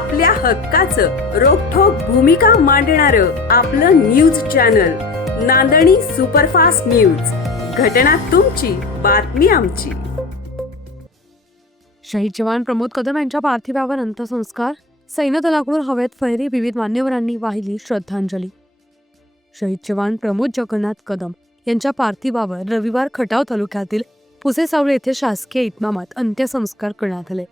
आपल्या हक्काचं रोखोक भूमिका मांडणार आपलं news channel Nandani superfast news. घटना तुमची बातमी आमची. शहीद जवान प्रमोद कदम यांच्या पार्थिवावर अंत्यसंस्कार. सैन्यदलाकडून हवेत फैरी विविध मान्यवरांनी वाहिली श्रद्धांजली. शहीद जवान प्रमोद जगन्नाथ कदम यांच्या पार्थिवावर रविवार खटाव तालुक्यातील पुसेसावळे येथे शासकीय इतमामात अंत्यसंस्कार करण्यात आले.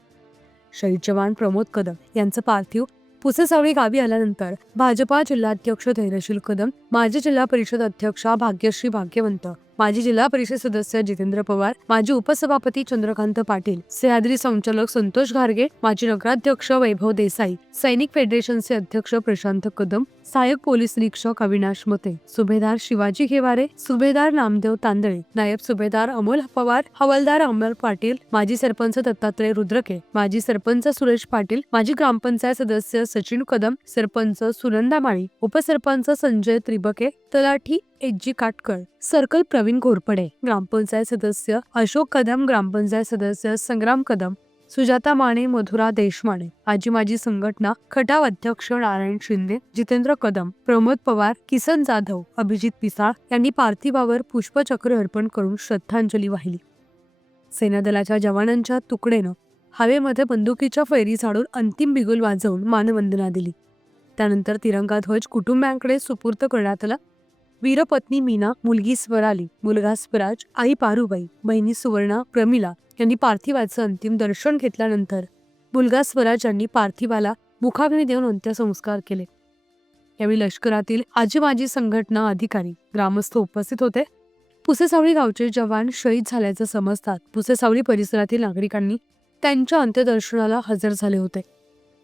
शहीद जवान प्रमोद कदम यांचं पार्थिव पुसेसावळी गावी आल्यानंतर भाजपा जिल्हाध्यक्ष धैर्यशील कदम माजी जिल्हा परिषद अध्यक्षा भाग्यश्री भाग्यवंत माजी जिल्हा परिषद सदस्य जितेंद्र पवार माजी उपसभापती चंद्रकांत पाटील सह्याद्री संचालक संतोष घारगे माजी नगराध्यक्ष वैभव देसाई सैनिक फेडरेशनचे अध्यक्ष प्रशांत कदम सहाय्यक पोलीस निरीक्षक अविनाश मते सुभेदार शिवाजी घेवारे सुभेदार नामदेव तांदळे नायब सुभेदार अमोल पवार हवालदार अमर पाटील माजी सरपंच दत्तात्रय रुद्रके माजी सरपंच सुरेश पाटील माजी ग्रामपंचायत सदस्य सचिन कदम सरपंच सुनंदा माळी उपसरपंच संजय त्रिबके तलाठी H G Katkar circle Pravin Ghorpade ग्रामपंचायत सदस्य अशोक कदम ग्रामपंचायत सदस्य संग्राम कदम सुजाता माने मधुरा देशमाने आजी माजी संघटना खटाव अध्यक्ष नारायण शिंदे जितेंद्र कदम प्रमोद पवार किसन जाधव अभिजित पिसाळ यांनी पार्थिवावर पुष्पचक्र अर्पण करून श्रद्धांजली वाहिली. सेनादलाच्या जवानांच्या तुकडेनं हवेमध्ये बंदुकीच्या फैरी झाडून अंतिम बिगुल वाजवून मानवंदना दिली. त्यानंतर तिरंगा ध्वज कुटुंबियांकडे सुपूर्त करण्यात आला. वीरपत्नी मीना मुलगी स्वराली मुलगा स्वराज आई पारुबाई बहिणी सुवर्णा प्रमिला यांनी पार्थिवाचं अंतिम दर्शन घेतल्यानंतर मुलगा स्वराज यांनी पार्थिवाला मुखाग्नी देऊन अंत्यसंस्कार केले. यावेळी लष्करातील आजी माजी संघटना अधिकारी ग्रामस्थ उपस्थित होते. पुसेसावळी गावचे जवान शहीद झाल्याचं समजतात. पुसेसावळी परिसरातील नागरिकांनी त्यांच्या अंत्यदर्शनाला हजर झाले होते.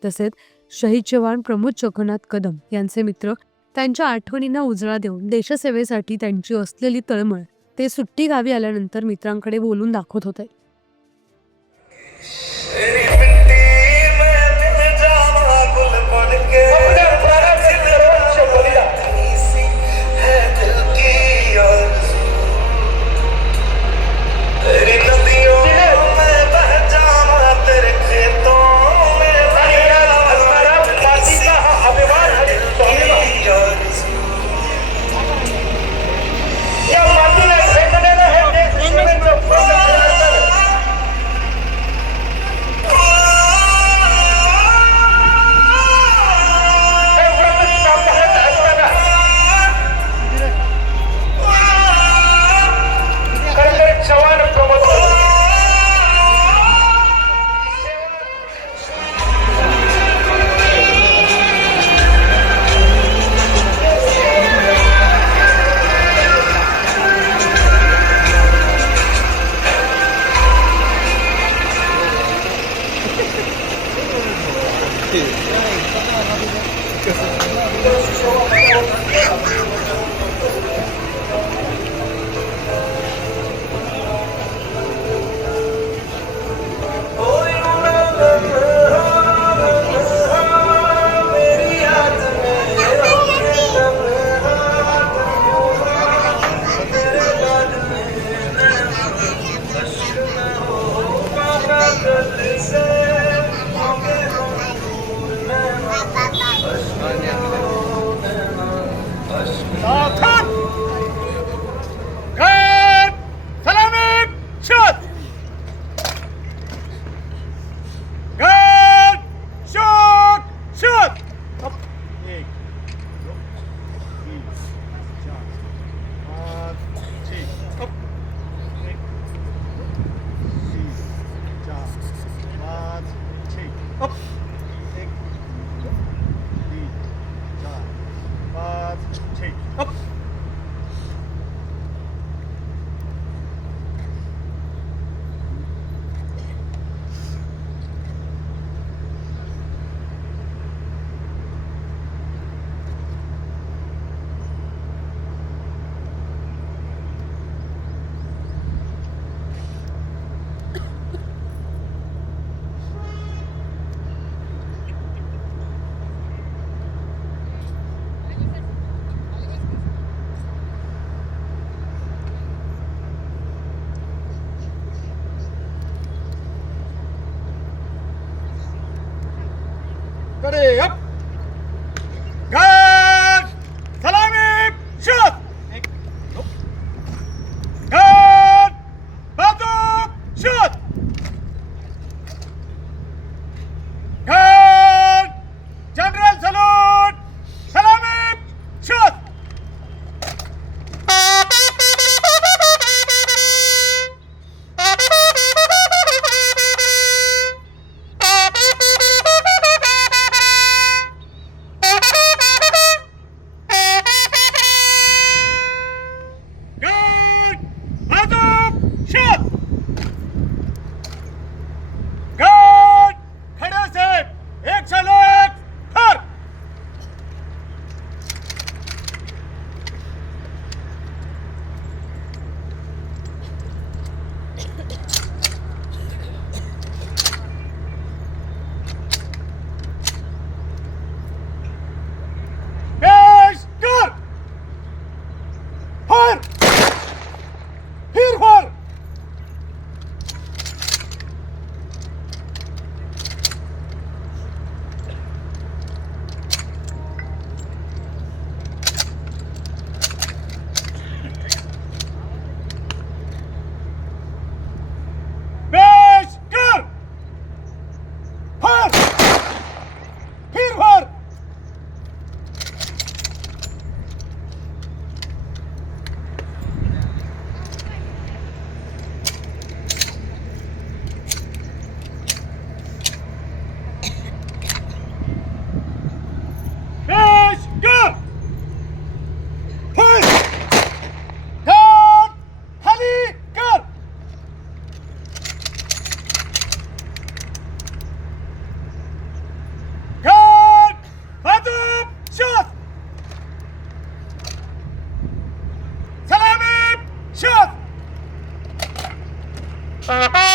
तसेच शहीद जवान प्रमोद जगन्नाथ कदम यांचे मित्र त्यांच्या आठवणींना उजळा देऊन देशसेवेसाठी त्यांची असलेली तळमळ ते सुट्टी गावी आल्यानंतर मित्रांकडे बोलून दाखवत होते. up. ¡Ah!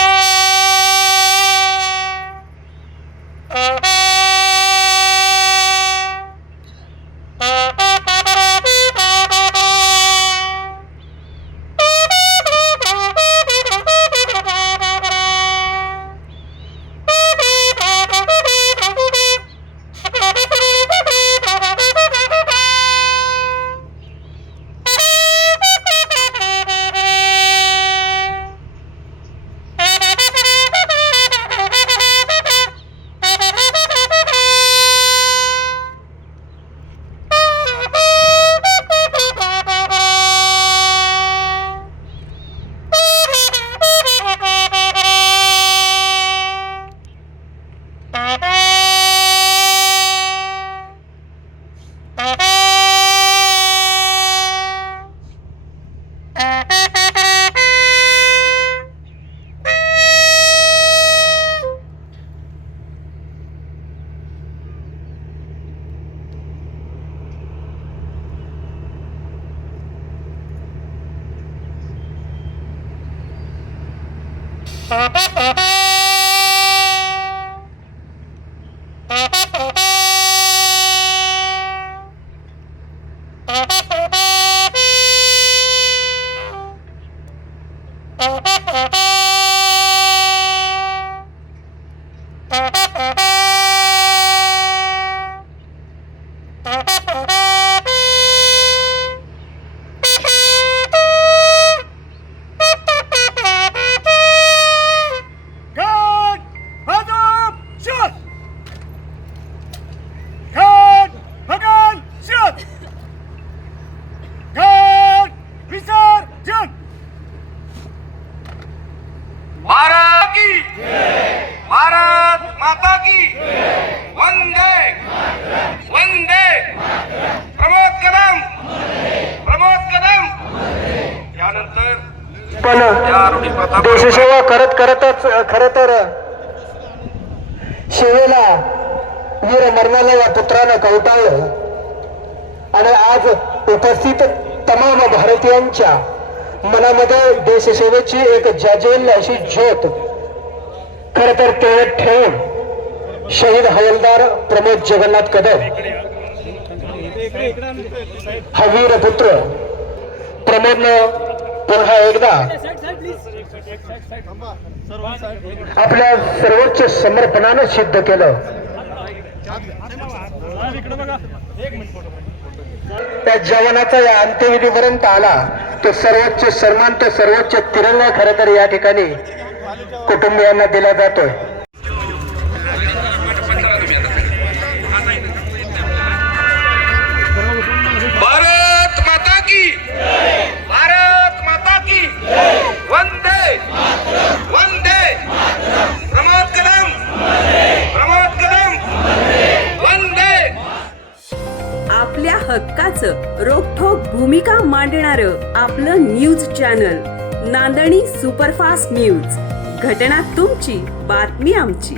Uh-huh. विसर्जन भारत की भारत माता की वंदे। वंदे। प्रमोद कदम। प्रमोद कदम। यानंतर पण देशसेवा करत करतच खर तर शिवेला वीर मरणाला या पुत्रानं कवटाळलं आणि आज उपस्थित तमाम भारतीयांच्या मनामध्ये देशसेवेची एक जाजेल अशी ज्योत खर तर ते ठेवून शहीद हवलदार प्रमोद जगन्नाथ कदम हा पुत्र प्रमोदनं पुन्हा एकदा आपल्या सर्वोच्च समर्पणानं सिद्ध केलं. त्या जवानाचा या अंत्यविधीपर्यंत आला तो सर्वोच्च सन्मान तो सर्वोच्च तिरंगा खरं तर या ठिकाणी कुटुंबियांना दिला जातोय. भारत माता की भारत माता की वंदे वंदे भूमिका मांडणारं आपलं news channel Nandani superfast news. घटना तुमची बातमी आमची.